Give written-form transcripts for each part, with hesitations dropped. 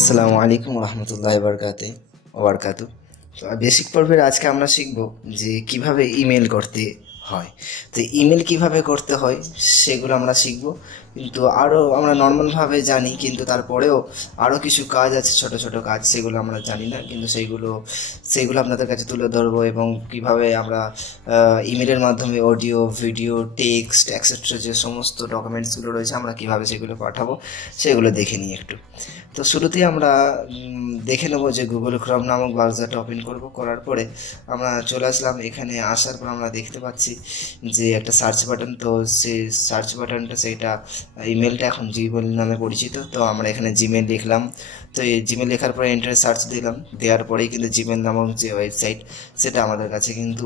আসসালামু আলাইকুম রহমতুল্লাহ বারকাতু। তো বেসিক পর্বের আজকে আমরা শিখব যে কিভাবে ইমেল করতে হয়। তো ইমেল কিভাবে করতে হয় সেগুলো আমরা শিখব, কিন্তু আরও আমরা নর্মালভাবে জানি, কিন্তু তারপরেও আরও কিছু কাজ আছে, ছোট ছোট কাজ, সেগুলো আমরা জানি না, কিন্তু সেইগুলো আপনাদের কাছে তুলে ধরবো। এবং কিভাবে আমরা ইমেলের মাধ্যমে অডিও, ভিডিও, টেক্সট এক্সেট্রা যে সমস্ত ডকুমেন্টসগুলো রয়েছে আমরা কিভাবে সেগুলো পাঠাবো সেগুলো দেখে নিই একটু। তো শুরুতেই আমরা দেখে নেবো যে গুগল ক্রোম নামক ব্রাউজারটা ওপেন করব। করার পরে আমরা চলে আসলাম, এখানে আসার পর আমরা দেখতে পাচ্ছি যে একটা সার্চ বাটন। তো সেই সার্চ বাটনটা সেইটা ইমেলটা এখন জিমেল নামে পরিচিত। তো আমরা এখানে জিমেল লিখলাম। তো এই জিমেল লেখার পরে এন্টার সার্চ দিলাম, দেওয়ার পরেই কিন্তু জিমেল নামক যে ওয়েবসাইট সেটা আমাদের কাছে কিন্তু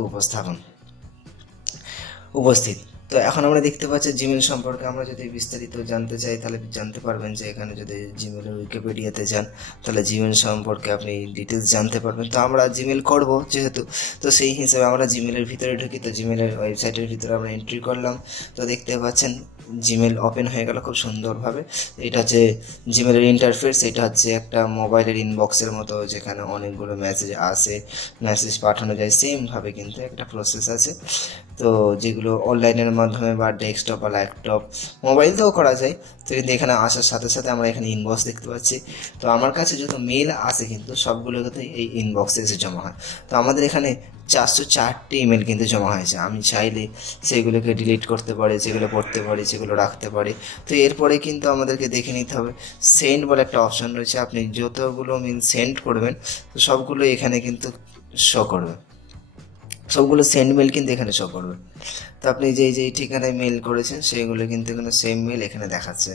উপস্থিত। তো এখন আমরা দেখতে পাচ্ছি জিমেল সম্পর্কে আমরা যদি বিস্তারিত জানতে চাই তাহলে জানতে পারবেন যে এখানে যদি জিমেলের উইকিপিডিয়াতে যান তাহলে জিমেল সম্পর্কে আপনি ডিটেলস জানতে পারবেন। তো আমরা জিমেল করব যেহেতু, তো সেই হিসেবে আমরা জিমেলের ভিতরে ঢুকি। তো জিমেলের ওয়েবসাইটের ভিতরে আমরা এন্ট্রি করলাম। তো দেখতে পাচ্ছেন জিমেল ওপেন হয়ে গেল খুব সুন্দরভাবে। এটা হচ্ছে জিমেলের ইন্টারফেস। এটা হচ্ছে একটা মোবাইলের ইনবক্সের মতো, যেখানে অনেকগুলো মেসেজ আসে, মেসেজ পাঠানো যায়। সেমভাবে কিন্তু একটা প্রসেস আছে, তো যেগুলো অনলাইনের মাধ্যমে বা ডেস্কটপ বা ল্যাপটপ, মোবাইলতেও করা যায়। তো কিন্তু এখানে আসার সাথে সাথে আমরা এখানে ইনবক্স দেখতে পাচ্ছি। তো আমার কাছে যত মেল আসে কিন্তু সবগুলো কিন্তু এই ইনবক্সে এসে জমা হয়। তো আমাদের এখানে 404টি ইমেল কিন্তু জমা হয়েছে। আমি চাইলে সেগুলোকে ডিলিট করতে পারি, যেগুলো পড়তে পারি, যেগুলো রাখতে পারি। তো এরপরে কিন্তু আমাদেরকে দেখে নিতে হবে সেন্ড বলে একটা অপশান রয়েছে। আপনি যতগুলো মেল সেন্ড করবেন তো সবগুলো এখানে কিন্তু শো করবে, সবগুলো সেন্ড মেল কিন্তু এখানে শো করবে। তো আপনি যেই ঠিকানায় মেল করেছেন সেইগুলো কিন্তু এখানে সেম মেল এখানে দেখাচ্ছে।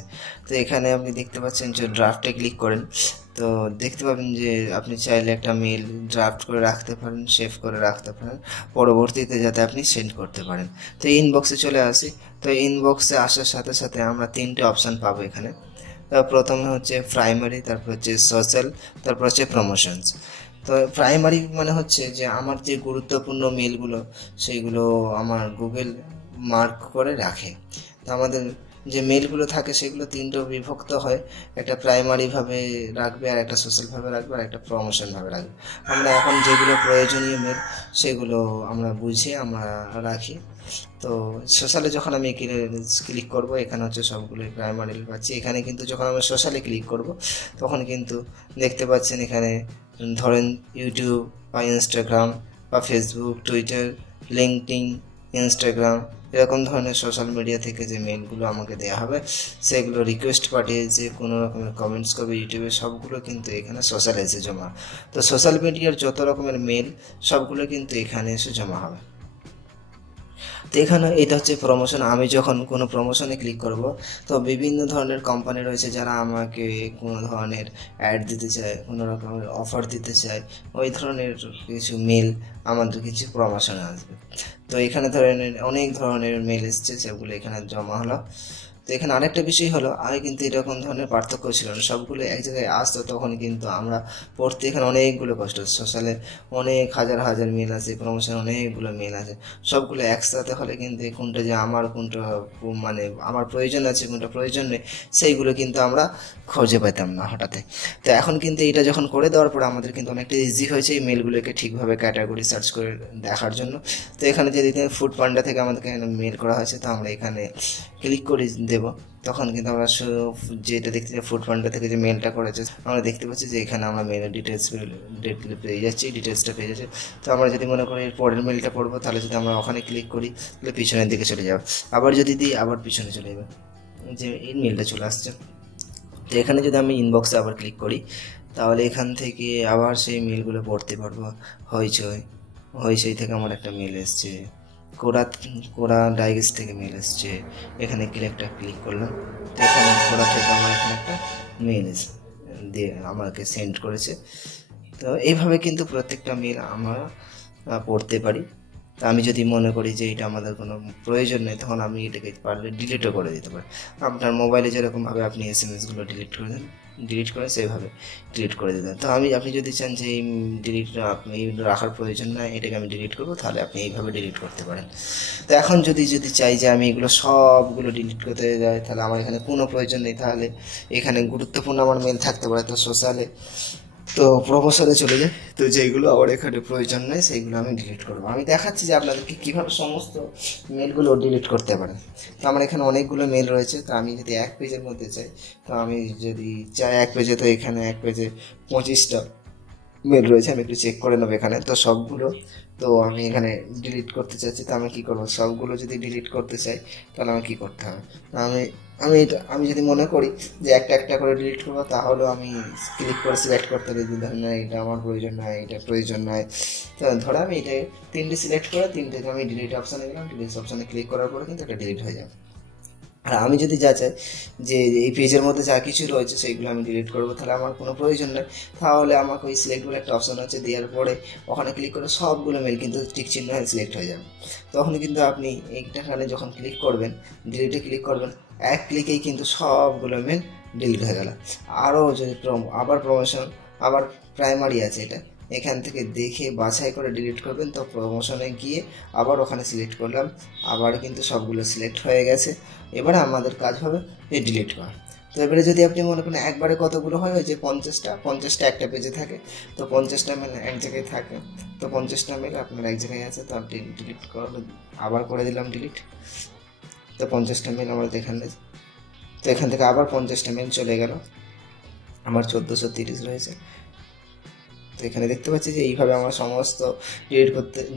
তো এখানে আপনি দেখতে পাচ্ছেন যে ড্রাফটে ক্লিক করেন, তো দেখতে পাবেন যে আপনি চাইলে একটা মেল ড্রাফট করে রাখতে পারেন, সেভ করে রাখতে পারেন, পরবর্তীতে যাতে আপনি সেন্ড করতে পারেন। তো ইনবক্সে চলে আসি। তো ইনবক্সে আসার সাথে সাথে আমরা 3টে অপশান পাবো এখানে। প্রথমে হচ্ছে প্রাইমারি, তারপর হচ্ছে সোশ্যাল, তারপর হচ্ছে প্রমোশনস। তো প্রাইমারি মানে হচ্ছে যে আমার যে গুরুত্বপূর্ণ মেলগুলো সেইগুলো আমার গুগল মার্ক করে রাখে। তো আমাদের যে মেলগুলো থাকে সেগুলো 3টো বিভক্ত হয়, একটা প্রাইমারিভাবে রাখবে, আর একটা সোশ্যালভাবে রাখবে, আর একটা প্রমোশনভাবে রাখবে। আমরা এখন যেগুলো প্রয়োজনীয় মেল সেগুলো আমরা বুঝে আমরা রাখি। তো সোশ্যালে যখন আমি ক্লিক করব, এখানে হচ্ছে সবগুলোই প্রাইমারি পাচ্ছি। এখানে কিন্তু যখন আমি সোশ্যালে ক্লিক করব তখন কিন্তু দেখতে পাচ্ছেন এখানে ধরেন ইউটিউব বা ইনস্টাগ্রাম বা ফেসবুক, টুইটার, লিঙ্কডইন, ইনস্টাগ্রাম, এরকম ধরনের সোশ্যাল মিডিয়া থেকে যে মেলগুলো আমাকে দেওয়া হবে সেগুলো রিকোয়েস্ট পাঠিয়ে যে কোনো রকমের কমেন্টস করবে ইউটিউবে, সবগুলো কিন্তু এখানে সোশ্যালে এসে জমা। তো সোশ্যাল মিডিয়ার যত রকমের মেল সবগুলো কিন্তু এখানে এসে জমা হবে। তো এখানে এটা হচ্ছে প্রমোশন। আমি যখন কোনো প্রমোশনে ক্লিক করব তো বিভিন্ন ধরনের কোম্পানি রয়েছে যারা আমাকে কোনো ধরনের অ্যাড দিতে চায়, কোনো রকমের অফার দিতে চায়, ওই ধরনের কিছু মেল আমাদের কিছু প্রমোশনে আসবে। তো এখানে ধরনের অনেক ধরনের মেল এসছে, সেগুলো এখানে জমা হলো। তো এখানে আরেকটা বিষয় হলো, আগে কিন্তু এরকম ধরনের পার্থক্য ছিল না, সবগুলো এক জায়গায় আসতো, তখন কিন্তু আমরা পড়তে এখানে অনেকগুলো কষ্ট। সোশ্যালে অনেক হাজার হাজার মেল আছে, প্রমোশন অনেকগুলো মেল আছে, সবগুলো একসাথে হলে কিন্তু কোনটা যে আমার, কোনটা মানে আমার প্রয়োজন আছে, কোনটা প্রয়োজন নেই, সেইগুলো কিন্তু আমরা খুঁজে পেতাম না হঠাৎ। তো এখন কিন্তু এটা যখন করে দেওয়ার পর আমাদের কিন্তু অনেকটা ইজি হয়েছে এই মেলগুলোকে ঠিকভাবে ক্যাটাগরি সার্চ করে দেখার জন্য। তো এখানে যদি ফুড পান্ডা থেকে আমাদেরকে মেল করা হয়েছে, তো আমরা এখানে ক্লিক করে দেব, তখন কিন্তু আমরা যেটা দেখতে চাই ফুড পান্ডা থেকে যে মেলটা করেছে আমরা দেখতে পাচ্ছি যে এখানে আমরা মেলের ডিটেলস পেয়ে যাচ্ছি, ডিটেলসটা পেয়ে যাচ্ছি। তো আমরা যদি মনে করি এর পরের মেলটা পড়বো, তাহলে যদি আমরা ওখানে ক্লিক করি তাহলে পিছনের দিকে চলে যাবে, আবার যদি দিই আবার পিছনে চলে যাবে, যে এই মেলটা চলে আসছে। তো এখানে যদি আমি ইনবক্সে আবার ক্লিক করি তাহলে এখান থেকে আবার সেই মেলগুলো পড়তে পারবো। হইচই হইচই থেকে আমার একটা মেল এসছে, কোরা কোরা ডাইগেস্ট থেকে মেল এসছে, এখানে ক্লিক করলাম। তো এখানে কোরা থেকে আমার এখানে একটা মেল দিয়ে আমাকে সেন্ড করেছে। তো এইভাবে কিন্তু প্রত্যেকটা মেল আমরা পড়তে পারি। তো আমি যদি মনে করি যে এটা আমাদের কোনো প্রয়োজন নেই, তখন আমি এটাকে পারলে ডিলিটও করে দিতে পারি। আপনার মোবাইলে যেরকমভাবে আপনি এসএমএসগুলো ডিলিট করে দেন, ডিলিট করেন সেইভাবে ডিলিট করে দিলেন। তো আপনি যদি চান যে এই ডিলিট আপনি রাখার প্রয়োজন না, এটাকে আমি ডিলিট করবো, তাহলে আপনি এইভাবে ডিলিট করতে পারেন। তো এখন যদি চাই যে আমি এগুলো সবগুলো ডিলিট করতে যাই, তাহলে আমার এখানে কোনো প্রয়োজন নেই, তাহলে এখানে গুরুত্বপূর্ণ আমার মেল থাকতে পারে, তো সোশ্যালে তো প্রমোশনে চলে যায়, তো যেইগুলো আমার এখানে প্রয়োজন নেই সেইগুলো আমি ডিলিট করবো। আমি দেখাচ্ছি যে আপনাদেরকে কীভাবে সমস্ত মেলগুলো ডিলিট করতে পারে। তো আমার এখানে অনেকগুলো মেল রয়েছে, তো আমি যদি এক পেজের মধ্যে চাই, তো আমি যদি চাই এক পেজে, তো এখানে এক পেজে 25টা মেল রয়েছে, আমি একটু চেক করে নেবো এখানে। তো সবগুলো তো আমি এখানে ডিলিট করতে চাচ্ছি, তো আমি কী করবো, সবগুলো যদি ডিলিট করতে চাই তাহলে আমার কী করতে হবে, আমি আমি যদি মনে করি যে একটা একটা করে ডিলিট করবো, তাহলেও আমি ক্লিক করে সিলেক্ট করতে পারি, ধরেন না এটা আমার প্রয়োজন নয়, এটা প্রয়োজন নয়। তো ধরো আমি এটা 3টে সিলেক্ট করে 3টেকে আমি ডিলিট অপশানে গেলাম, ডিলিট অপশানে ক্লিক করার পরে কিন্তু এটা ডিলিট হয়ে যাবে। আর আমি যদি যা চাই যে এই পেজের মধ্যে যা কিছু রয়েছে সেইগুলো আমি ডিলিট করবো, তাহলে আমার কোনো প্রয়োজন নেই, তাহলে আমাকে ওই সিলেক্ট বলে একটা অপশান আছে, দেওয়ার পরে ওখানে ক্লিক করে সবগুলো মেল কিন্তু টিক চিহ্ন হয়ে সিলেক্ট হয়ে যাবে। তখন কিন্তু আপনি এইটাখানে যখন ক্লিক করবেন, ডিলিটে ক্লিক করবেন, এক ক্লিকেই কিন্তু সবগুলো মেল ডিলিট হয়ে গেল। আরও যদি আবার প্রমোশন, আবার প্রাইমারি আছে, এটা এখান থেকে দেখে বাছাই করে ডিলিট করবেন। তো প্রমোশনে গিয়ে আবার ওখানে সিলেক্ট করলাম, আবার কিন্তু সবগুলো সিলেক্ট হয়ে গেছে। এবারে আমাদের কাজ হবে এই ডিলিট করা। তো এবারে যদি আপনি মনে করেন একবারে কতগুলো হয়, ওই যে 50টা একটা পেজে থাকে, তো 50টা মেল এক জায়গায় থাকে, তো 50টা মেল আপনার এক জায়গায় আছে, তো আপনি ডিলিট করলে আবার করে দিলাম ডিলিট। তো 50টা মেল আমার এখানে, তো এখান থেকে আবার 50টা মেল চলে গেল, আমার 1430 রয়েছে। তো এখানে দেখতে পাচ্ছি যে এইভাবে আমরা সমস্ত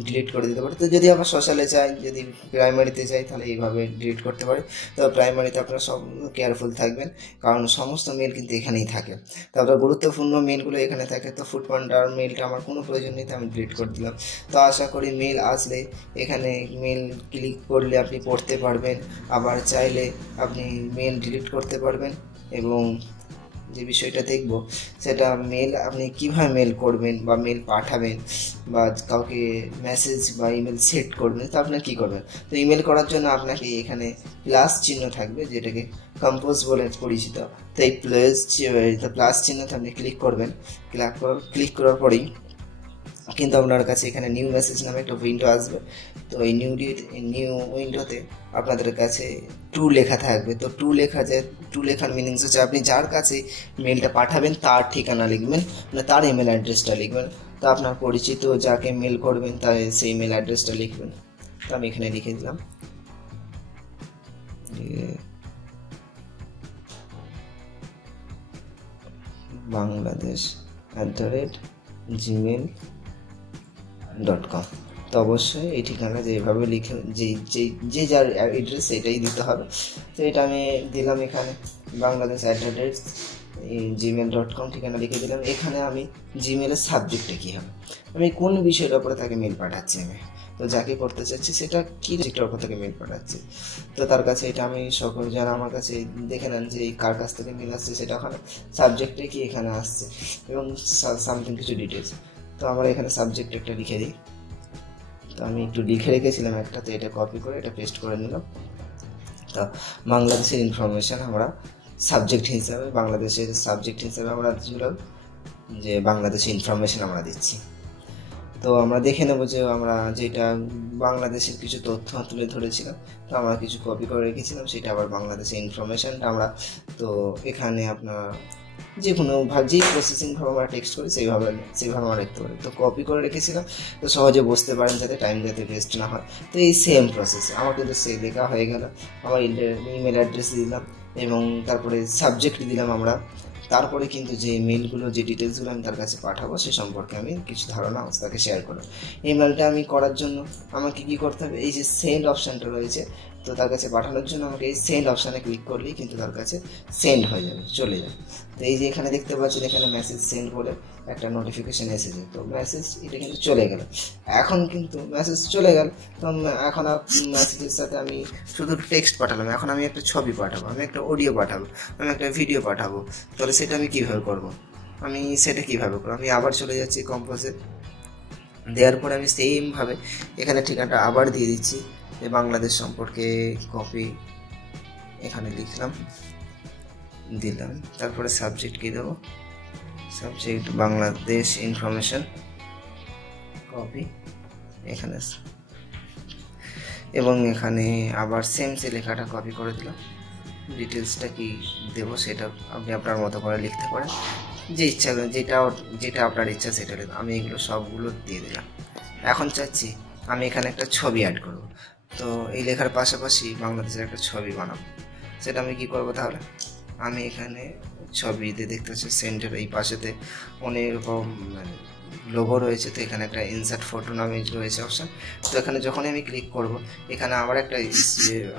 ডিলিট করে দিতে পারি। তো যদি আমরা সোশ্যালে চাই, যদি প্রাইমারিতে চাই, তাহলে এইভাবে ডিলিট করতে পারি। তো প্রাইমারিতে আপনারা সব কেয়ারফুল থাকবেন, কারণ সমস্ত মেল কিন্তু এখানেই থাকে। তারপর গুরুত্বপূর্ণ মেলগুলো এখানে থাকে। তো ফুড পান্ডার মেলটা আমার কোনো প্রয়োজন নেই, তো আমি ডিলিট করে দিলাম। তো আশা করি মেল আসলে এখানে মেল ক্লিক করলে আপনি পড়তে পারবেন, আবার চাইলে আপনি মেল ডিলিট করতে পারবেন। এবং যে বিষয়টা দেখব সেটা মেল আপনি কীভাবে মেল করবেন বা মেল পাঠাবেন বা কাউকে মেসেজ বা ইমেল সেট করবেন, তো আপনার কী করবেন। তো ইমেল করার জন্য আপনাকে এখানে প্লাস চিহ্ন থাকবে, যেটাকে কম্পোজ বলে পরিচিত। তো এই প্লাস চিহ্নতে আপনি ক্লিক করবেন। ক্লিক করার পরেই কিন্তু আপনার কাছে এখানে নিউ মেসেজ নামে একটা উইন্ডো আসবে। তো এই নিউ উইন্ডোতে আপনাদের কাছে টু লেখা থাকবে। তো টু লেখার মিনিংস হচ্ছে আপনি যার কাছে মেলটা পাঠাবেন তার ঠিকানা লিখবেন, মানে তার ইমেল অ্যাড্রেসটা লিখবেন। তো আপনার পরিচিত যাকে মেল করবেন তার সেই মেল অ্যাড্রেসটা লিখবেন। তো আমি এখানে লিখে দিলাম bangladesh@gmail.com। তো অবশ্যই এই ঠিকানা যেভাবে লিখে যে যার অ্যাড্রেস এটাই দিতে হবে। তো এটা আমি দিলাম এখানে bangladesh@gmail.com ঠিকানা লিখে দিলাম। এখানে আমি জিমেলের সাবজেক্টে কী হবে, আমি কোন বিষয়ের ওপরে তাকে মেল পাঠাচ্ছি, আমি তো যাকে করতে চাচ্ছি সেটা কী সাবজেক্টের ওপর থেকে মেল পাঠাচ্ছি। তো তার কাছে এটা আমি সকল যারা আমার কাছে দেখে নেন যে এই কার কাছ থেকে মেল আসছে, সেটা ওখানে সাবজেক্টে কি এখানে আসছে এবং সামথিং কিছু ডিটেলস। তো আমরা এখানে সাবজেক্ট একটা লিখে দিই। তো আমি একটু লিখে রেখেছিলাম একটা, তো এটা কপি করে এটা পেস্ট করে নিলাম। তো বাংলাদেশের ইনফরমেশান আমরা সাবজেক্ট হিসাবে আমরা দিলাম যে বাংলাদেশের ইনফরমেশান আমরা দিচ্ছি। তো আমরা দেখে নেব যে আমরা যেটা বাংলাদেশের কিছু তথ্য তুলে ধরেছিলাম, তো আমরা কিছু কপি করে রেখেছিলাম, সেটা আবার বাংলাদেশের ইনফরমেশানটা আমরা, তো এখানে আপনার যে কোনো যেই প্রসেসিং ভাবে আমরা টেক্সট করি সেইভাবে আমরা লিখতে পারি। তো কপি করে রেখেছিলাম, তো সহজে বুঝতে পারেন যাতে টাইম যাতে ওয়েস্ট না হয়। তো এই সেম প্রসেসে আমার কিন্তু সে লেখা হয়ে গেল, আমার ইমেল অ্যাড্রেস দিলাম এবং তারপরে সাবজেক্ট দিলাম আমরা। তারপরে কিন্তু যে মেলগুলো যে ডিটেলসগুলো আমি তার কাছে পাঠাবো সে সম্পর্কে আমি কিছু ধারণা তাকে শেয়ার করবো। এই মেলটা আমি করার জন্য আমাকে কী করতে হবে, এই যে সেন্ড অপশানটা রয়েছে, তো তার কাছে পাঠানোর জন্য আমাকে এই সেন্ড অপশানে ক্লিক করলেই কিন্তু তার কাছে সেন্ড হয়ে যাবে, চলে যাবে। তো এই যে এখানে দেখতে পাচ্ছেন এখানে মেসেজ সেন্ড বলে একটা নোটিফিকেশান এসেছে, তো মেসেজ এটা কিন্তু চলে গেল। এখন কিন্তু মেসেজ চলে গেল, তো এখন মেসেজের সাথে আমি শুধু টেক্সট পাঠালাম, এখন আমি একটা ছবি পাঠাবো, আমি একটা অডিও পাঠাবো, আমি একটা ভিডিও পাঠাবো। তাহলে সেটা আমি কীভাবে করবো, আমি আবার চলে যাচ্ছি কম্পোজে। দেওয়ার পরে আমি সেমভাবে এখানে ঠিকানাটা আবার দিয়ে দিচ্ছি যে বাংলাদেশ সম্পর্কে কপি এখানে লিখলাম দিলাম। তারপরে সাবজেক্ট কি দেবো, সাবজেক্ট বাংলাদেশ ইনফরমেশন, কপি এখানে, এবং এখানে আবার সেম সে লেখাটা কপি করে দিলাম। ডিটেলসটা কি দেবো সেটা আপনি আপনার মতো করে লিখতে পারেন, যে ইচ্ছা যেটা আপনার ইচ্ছা সেটা লিখুন। আমি এগুলো সবগুলো দিয়ে দিলাম। এখন চাচ্ছি আমি এখানে একটা ছবি অ্যাড করব। তো এই লেখার পাশাপাশি বাংলাদেশের একটা ছবি বানাবো। সেটা আমি কি করব, তাহলে আমি এখানে ছবিতে দেখতে পাচ্ছি সেন্টার এই পাশেতে অনেক রকম মানে লোগো রয়েছে। তো এখানে একটা ইনসার্ট ফটো নামে রয়েছে অপশান। তো এখানে যখনই আমি ক্লিক করব এখানে আবার একটা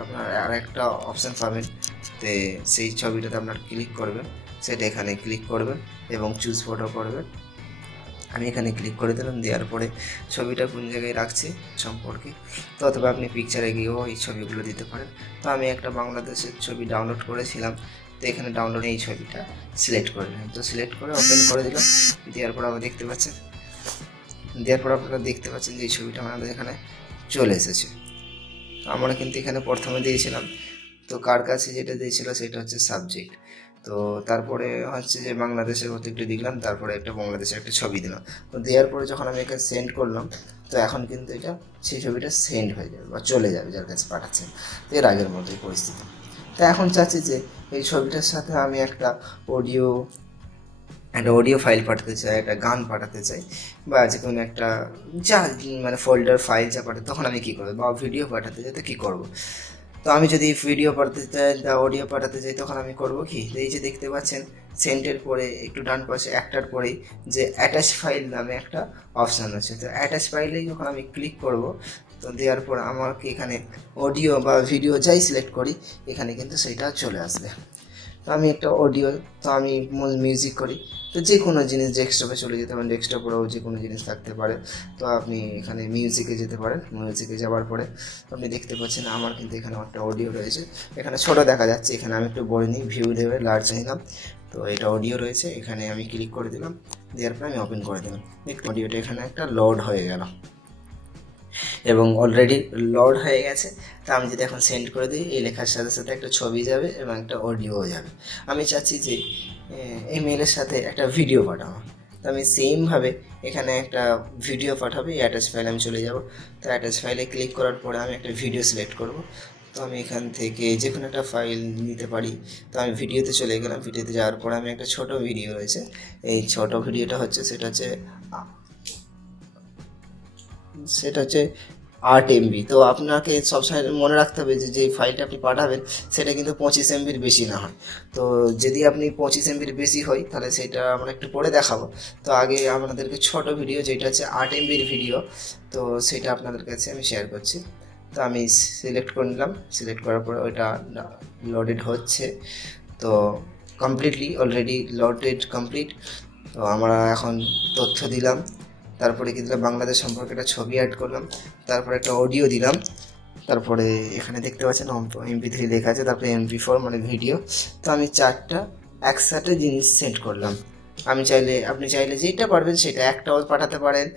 আপনার আর একটা অপশান পাবেন। তো সেই ছবিটাতে আপনার ক্লিক করবেন, সেটা এখানে ক্লিক করবেন এবং চুজ ফটো করবেন। আমি এখানে ক্লিক করে দিলাম। দেওয়ার পরে ছবিটা কোন জায়গায় রাখছি সম্পর্কে, তো অথবা আপনি পিকচারে গিয়েও এই ছবিগুলো দিতে পারেন। তো আমি একটা বাংলাদেশের ছবি ডাউনলোড করেছিলাম, তো এখানে ডাউনলোড এই ছবিটা সিলেক্ট করে নিলাম। তো সিলেক্ট করে ওপেন করে দিলাম। দেওয়ার পর আমরা দেখতে পাচ্ছেন, আপনারা দেখতে পাচ্ছেন যে এই ছবিটা আমাদের এখানে চলে এসেছে। আমরা কিন্তু এখানে প্রথমে দিয়েছিলাম, তো কার কাছে যেটা দিয়েছিল সেটা হচ্ছে সাবজেক্ট। তো তারপরে হচ্ছে যে বাংলাদেশের মতো একটু দিলাম, তারপরে একটা বাংলাদেশের একটা ছবি দিলাম। তো দেওয়ার পরে যখন আমি এখানে সেন্ড করলাম, তো এখন কিন্তু এটা সেই ছবিটা সেন্ড হয়ে যাবে বা চলে যাবে যার কাছে পাঠাচ্ছেন। তো এর আগের মতোই পরিস্থিতি। তো এখন চাচ্ছি যে এই ছবিটার সাথে আমি একটা অডিও ফাইল পাঠাতে চাই, একটা গান পাঠাতে চাই, বা যে কোনো একটা যা মানে ফোল্ডার ফাইল যা পাঠাতে, তখন আমি কী করবো, বা ভিডিও পাঠাতে চাই তো কী করবো। তো আমি যদি ভিডিও পাঠাতে চাই বা অডিও পাঠাতে চাই তখন আমি করবো কি, এই যে দেখতে পাচ্ছেন সেন্টের পরে একটু ডান পাশে একটার পরেই যে অ্যাটাচ ফাইল নামে একটা অপশান আছে। তো অ্যাটাচ ফাইলেই যখন আমি ক্লিক করব, তো দেওয়ার পর আমাকে এখানে অডিও বা ভিডিও যাই সিলেক্ট করি এখানে কিন্তু সেইটা চলে আসবে। তো আমি একটা অডিও, তো আমি মিউজিক করি, তো যে কোনো জিনিস ডেস্কটপে চলে যেতে পারেন, ডেস্কটপেও যে কোনো জিনিস থাকতে পারে। তো আপনি এখানে মিউজিকে যেতে পারেন। মিউজিকে যাওয়ার পরে আপনি দেখতে পাচ্ছেন আমার কিন্তু এখানে একটা অডিও রয়েছে, এখানে ছোটো দেখা যাচ্ছে, এখানে আমি একটু বলে নিই, ভিউ দেবে লার্জ নিলাম। তো এটা অডিও রয়েছে, এখানে আমি ক্লিক করে দিলাম। দেওয়ার পরে আমি ওপেন করে দিলাম। দেখুন অডিওটা এখানে একটা লোড হয়ে গেল এবং অলরেডি লোড হয়ে গেছে। তো আমি যদি এখন সেন্ড করে দিই, এই লেখার সাথে সাথে একটা ছবি যাবে এবং একটা অডিওও যাবে। আমি চাচ্ছি যে এই মেলের সাথে একটা ভিডিও পাঠাবো, তো আমি সেমভাবে এখানে একটা ভিডিও পাঠাবো। এই অ্যাটাচ ফাইল আমি চলে যাব। তো অ্যাটাচ ফাইলে ক্লিক করার পরে আমি একটা ভিডিও সিলেক্ট করব। তো আমি এখান থেকে যে কোনো একটা ফাইল নিতে পারি। তো আমি ভিডিওতে চলে গেলাম। ভিডিওতে যাওয়ার পরে আমি একটা ছোট ভিডিও রয়েছে, এই ছোট ভিডিওটা হচ্ছে সেটা হচ্ছে 8 MB। তো আপনাকে সবসময় মনে রাখতে হবে যে যেই ফাইলটা আপনি পাঠাবেন সেটা কিন্তু 25 MBর বেশি না হয়। তো যদি আপনি 25 MBর বেশি হয় তাহলে সেটা আমরা একটু পরে দেখাবো। তো আগে আপনাদেরকে ছোট ভিডিও যেটা হচ্ছে 8 MBর ভিডিও, তো সেটা আপনাদের কাছে আমি শেয়ার করছি। তো আমি সিলেক্ট করে নিলাম। সিলেক্ট করার পরে ওইটা লোডেড হচ্ছে। তো কমপ্লিটলি অলরেডি লোডেড কমপ্লিট। তো আমরা এখন তথ্য দিলাম, তারপরে কি দিলাম বাংলাদেশ সম্পর্কে একটা ছবি অ্যাড করলাম, তারপরে একটা অডিও দিলাম, তারপরে এখানে দেখতে পাচ্ছেন MP3 লেখা আছে, তারপরে MP4 মানে ভিডিও। তো আমি 4টা একসাথে জিনিস সেন্ড করলাম। আপনি চাইলে যেটা পারবেন সেটা একটাও পাঠাতে পারেন,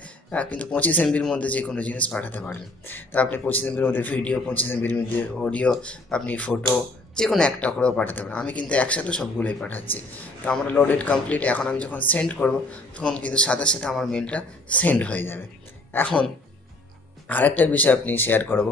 কিন্তু 25 MBর মধ্যে যে কোনো জিনিস পাঠাতে পারবেন। তো আপনি 25 MBর মধ্যে ভিডিও, 25 MBর মধ্যে অডিও, আপনি ফটো যে কোনো একটা করেও পাঠাতে পারেন। আমি কিন্তু একসাথে সবগুলোই পাঠাচ্ছি। তো আমার লোডেড কমপ্লিট। এখন আমি যখন সেন্ড করব তখন কিন্তু সাথে সাথে আমার মেলটা সেন্ড হয়ে যাবে। এখন আরেকটা বিষয় আপনি শেয়ার করব।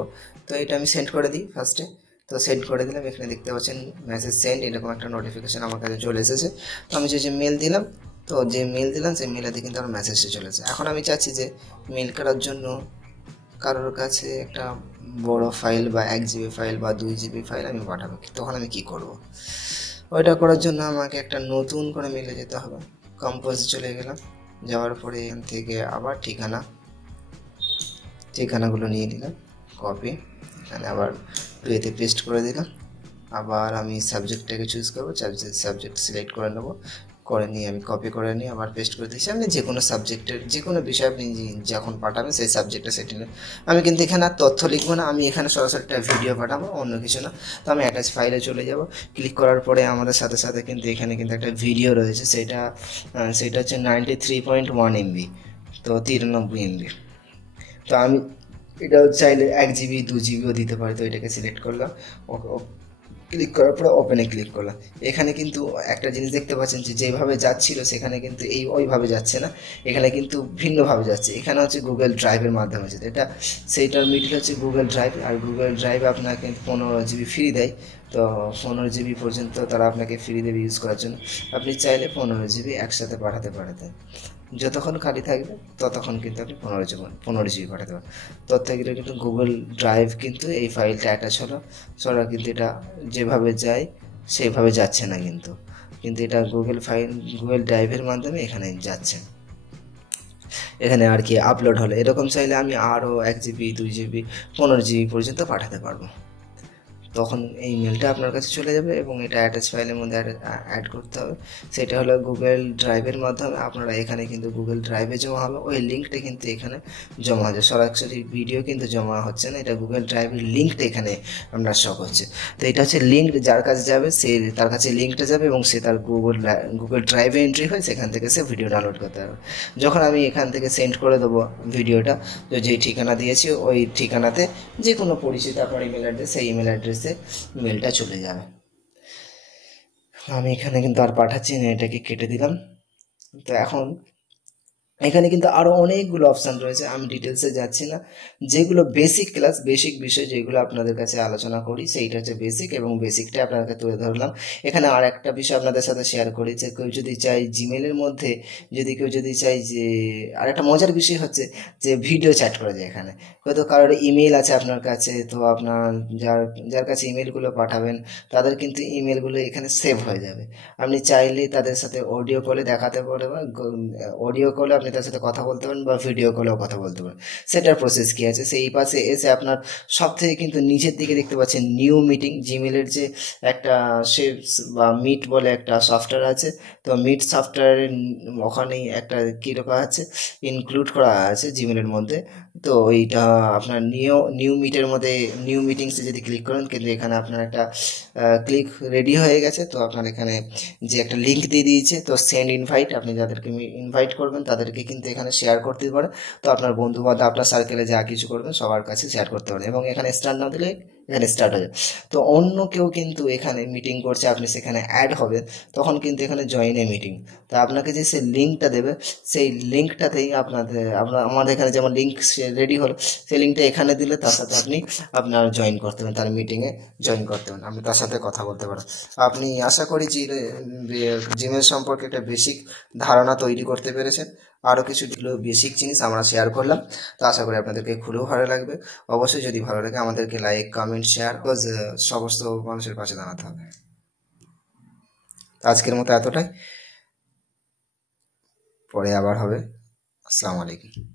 তো এটা আমি সেন্ড করে দিই ফার্স্টে। তো সেন্ড করে দিলাম। এখানে দেখতে পাচ্ছেন মেসেজ সেন্ড, এরকম একটা নোটিফিকেশান আমার কাছে চলে এসেছে। তো আমি যে মেল দিলাম, তো যে মেল দিলাম সেই মেলেতে কিন্তু আমার মেসেজটা চলে এসেছে। এখন আমি চাচ্ছি যে মেল করার জন্য কারোর কাছে একটা বড় ফাইল বা 1 GB ফাইল বা 2 GB ফাইল আমি পাঠাবো, তখন আমি কি করব? ওইটা করার জন্য আমাকে একটা নতুন করে মেলে যেতে হবে। কম্পোজে চলে গেলাম। যাওয়ার পরে এখান থেকে আবার ঠিকানাগুলো নিয়ে নিলাম, কপি, এখানে আবার এতে পেস্ট করে দিলাম। আবার আমি সাবজেক্টটাকে চুজ করবো, সাবজেক্ট সিলেক্ট করে নেবো, করে নিয়ে আমি কপি করে নিয়ে আবার পেস্ট করে দিচ্ছি। আপনি যে কোনো সাবজেক্টের যে কোনো বিষয় আপনি যখন পাঠাবেন সেই সাবজেক্টটা সেটি নেন। আমি কিন্তু এখানে আর তথ্য লিখবো না, আমি এখানে সরাসরি একটা ভিডিও পাঠাবো, অন্য কিছু না। তো আমি অ্যাটাচ ফাইলে চলে যাব। ক্লিক করার পরে আমাদের সাথে সাথে কিন্তু এখানে কিন্তু একটা ভিডিও রয়েছে, সেটা হচ্ছে 93.1 MB, তো 93 MB। তো আমি এটাও চাইলে 1 GB 2 GBও দিতে পারি। তো এটাকে সিলেক্ট করলাম, ক্লিক করার পরে ওপেনে ক্লিক করলাম। এখানে কিন্তু একটা জিনিস দেখতে পাচ্ছেন যে যেভাবে যাচ্ছিল সেখানে কিন্তু ওইভাবে যাচ্ছে না, এখানে কিন্তু ভিন্নভাবে যাচ্ছে। এখানে হচ্ছে গুগল ড্রাইভের মাধ্যমে যেতে, এটা সেইটার মিডিল হচ্ছে গুগল ড্রাইভ। আর গুগল ড্রাইভ আপনাকে 15 GB ফ্রি দেয়। তো 15 GB পর্যন্ত তারা আপনাকে ফ্রি দেবে ইউজ করার জন্য। আপনি চাইলে 15 GB একসাথে পাঠাতে পাঠাতেন, যতক্ষণ খালি থাকবে ততক্ষণ কিন্তু আপনি 15 GB পাঠাতে পারেন। তথ্যগুলো কিন্তু গুগল ড্রাইভ কিন্তু এই ফাইলটা অ্যাটাচ হলো, ছড়া কিন্তু এটা যেভাবে যায় সেইভাবে যাচ্ছে না কিন্তু, কিন্তু এটা গুগল ড্রাইভের মাধ্যমে এখানে যাচ্ছে। এখানে আর কি আপলোড হলো, এরকম চাইলে আমি আরও 1 GB 2 GB 15 GB পর্যন্ত পাঠাতে পারবো। তখন এই মেলটা আপনার কাছে চলে যাবে এবং এটা অ্যাটাচ ফাইলের মধ্যে অ্যাড করতে হবে। সেটা হলো গুগল ড্রাইভের মাধ্যমে আপনারা এখানে কিন্তু গুগল ড্রাইভে জমা হবে, ওই লিঙ্কটা কিন্তু এখানে জমা হচ্ছে। সরাসরি ভিডিও কিন্তু জমা হচ্ছে না, এটা গুগল ড্রাইভের লিঙ্কটা এখানে আপনার শো হচ্ছে। তো এটা হচ্ছে লিঙ্ক, যার কাছে যাবে সে তার কাছে লিঙ্কটা যাবে এবং সে তার গুগল ড্রাইভে এন্ট্রি হয়, সেখান থেকে সে ভিডিও ডাউনলোড করতে পারবে। যখন আমি এখান থেকে সেন্ড করে দেবো ভিডিওটা, তো যেই ঠিকানা দিয়েছি ওই ঠিকানাতে যে কোনো পরিচিত আপনার ইমেল অ্যাড্রেস, সেই ইমেল অ্যাড্রেসে মেলটা চলে যাবে। আমি এখানে কিন্তু আর পাঠাচ্ছি না, এটাকে কেটে দিলাম। তো এখন এখানে কিন্তু আরও অনেকগুলো অপশান রয়েছে, আমি ডিটেলসে যাচ্ছি না। যেগুলো বেসিক ক্লাস, বেসিক বিষয় যেগুলো আপনাদের কাছে আলোচনা করি সেইটা হচ্ছে বেসিক, এবং বেসিকটা আপনাদেরকে তুলে ধরলাম। এখানে আর একটা বিষয় আপনাদের সাথে শেয়ার করি, যে কেউ যদি চাই জিমেলের মধ্যে, কেউ যদি চাই যে, আর একটা মজার বিষয় হচ্ছে যে ভিডিও চ্যাট করা যায় এখানে। হয়তো কারোর ইমেল আছে আপনার কাছে, তো আপনার যার যার কাছে ইমেলগুলো পাঠাবেন তাদের কিন্তু ইমেলগুলো এখানে সেভ হয়ে যাবে। আপনি চাইলে তাদের সাথে অডিও কলে দেখাতে পারবেন, অডিও কলে আপনি তার সাথে কথা বলতে পারেন বা ভিডিও কলেও কথা বলতে পারেন। সেটার প্রসেস কী আছে, সেই পাশে এসে আপনার সব থেকে কিন্তু নিচের দিকে দেখতে পাচ্ছেন নিউ মিটিং। জিমেলের যে একটা শেপস বা মিট বলে একটা সফটওয়্যার আছে, তো মিট সফটওয়্যারের ওখানেই একটা কী রকম আছে, ইনক্লুড করা আছে জিমেলের মধ্যে। তো ওইটা আপনার নিউ মিটের মধ্যে নিউ মিটিংসে যদি ক্লিক করেন, কিন্তু এখানে আপনার একটা ক্লিক রেডি হয়ে গেছে। তো আপনার এখানে যে একটা লিঙ্ক দিয়ে দিয়েছে, তো সেন্ড ইনভাইট, আপনি যাদেরকে ইনভাইট করবেন তাদেরকে কিন্তু এখানে শেয়ার করতে পারেন। তো আপনার বন্ধু বান্ধব, আপনার সার্কেলে যা কিছু করবেন সবার কাছে শেয়ার করতে পারেন, এবং এখানে স্টার্ট না দিলে এখানে স্টার্ট হয়ে যায়। তো অন্য কেউ কিন্তু এখানে মিটিং করছে, আপনি সেখানে অ্যাড হবেন, তখন কিন্তু এখানে জয়েন এ মিটিং। তা আপনাকে যে সেই লিঙ্কটা দেবে, সেই লিঙ্কটাতেই আমাদের এখানে যেমন লিঙ্ক রেডি হলো, সেই লিঙ্কটা এখানে দিলে তার সাথে আপনি আপনার জয়েন করতে পারেন, তার মিটিংয়ে জয়েন করতে পারেন, আপনি তার সাথে কথা বলতে পারেন। আপনি আশা করি যে জিমেল সম্পর্কে একটা বেসিক ধারণা তৈরি করতে পেরেছেন। আরও কিছু বেসিক জিনিস আমরা শেয়ার করলাম, তো আশা করি আপনাদেরকে খুলেও ভালো লাগবে। অবশ্যই যদি ভালো লাগে আমাদেরকে লাইক, কমেন্ট, শেয়ার, সমস্ত মানুষের পাশে দাঁড়াতে হবে। আজকের মতো এতটাই, পরে আবার হবে। আসসালামু আলাইকুম।